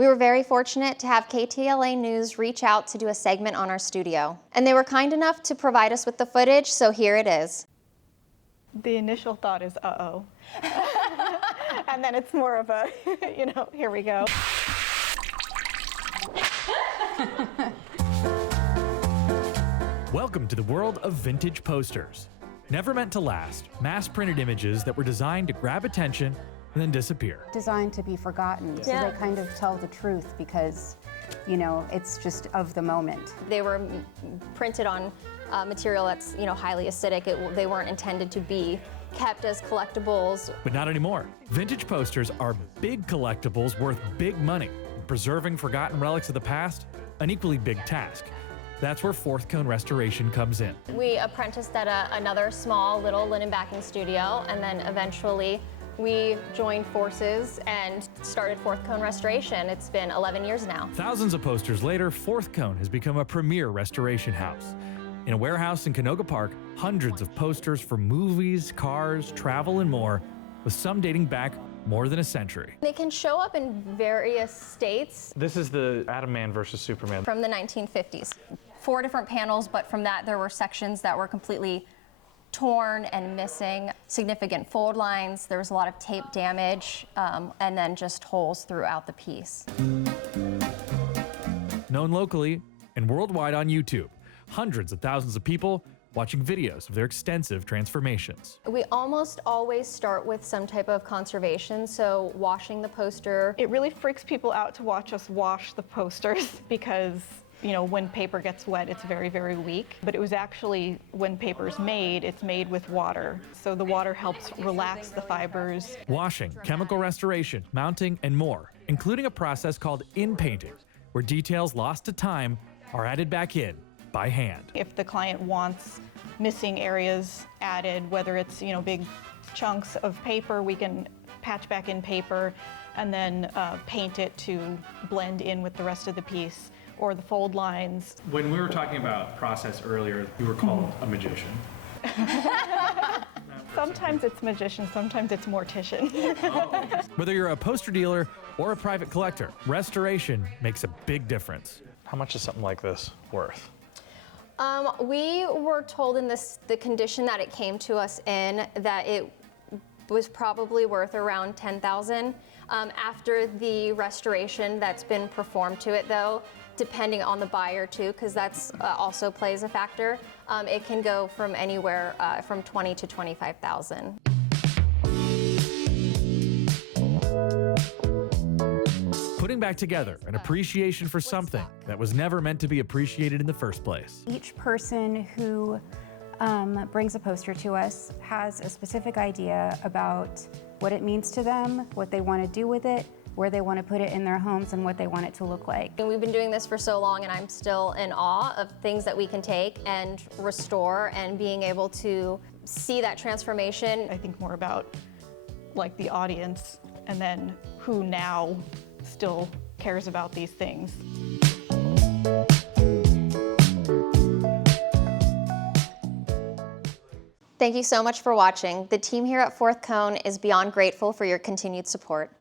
We were very fortunate to have KTLA News reach out to do a segment on our studio. And they were kind enough to provide us with the footage, so here it is. The initial thought is, uh-oh. And then it's more of a, here we go. Welcome to the world of vintage posters. Never meant to last, mass-printed images that were designed to grab attention and then disappear. Designed to be forgotten, so they kind of tell the truth because, it's just of the moment. They were printed on material that's, highly acidic. They weren't intended to be kept as collectibles. But not anymore. Vintage posters are big collectibles worth big money. Preserving forgotten relics of the past, an equally big task. That's where Fourth Cone Restoration comes in. We apprenticed at another small little linen backing studio, and then eventually we joined forces and started Fourth Cone Restoration. It's been 11 years now. Thousands of posters later, Fourth Cone has become a premier restoration house. In a warehouse in Canoga Park, hundreds of posters for movies, cars, travel, and more, with some dating back more than a century. They can show up in various states. This is the Atom Man versus Superman. From the 1950s. 4 different panels, but from that there were sections that were completely torn and missing, significant fold lines, there was a lot of tape damage, and then just holes throughout the piece. Known locally and worldwide on YouTube, hundreds of thousands of people watching videos of their extensive transformations. We almost always start with some type of conservation, so washing the poster. It really freaks people out to watch us wash the posters because when paper gets wet, it's very, very weak. But it was actually, when paper's made, it's made with water. So the water helps relax the fibers. Washing, chemical restoration, mounting, and more, including a process called in-painting, where details lost to time are added back in by hand. If the client wants missing areas added, whether it's, big chunks of paper, we can patch back in paper and then paint it to blend in with the rest of the piece. Or the fold lines. When we were talking about process earlier, you were called a magician. Sometimes it's magician, sometimes it's mortician. Whether you're a poster dealer or a private collector, restoration makes a big difference. How much is something like this worth? We were told in the condition that it came to us in that it was probably worth around $10,000. After the restoration that's been performed to it though, depending on the buyer too, because that's also plays a factor, it can go from anywhere from $20,000 to $25,000. Putting back together an appreciation for something that was never meant to be appreciated in the first place. Each person who brings a poster to us has a specific idea about what it means to them, what they want to do with it, where they want to put it in their homes, and what they want it to look like. And we've been doing this for so long, and I'm still in awe of things that we can take and restore, and being able to see that transformation. I think more about the audience and then who now still cares about these things. Thank you so much for watching. The team here at Fourth Cone is beyond grateful for your continued support.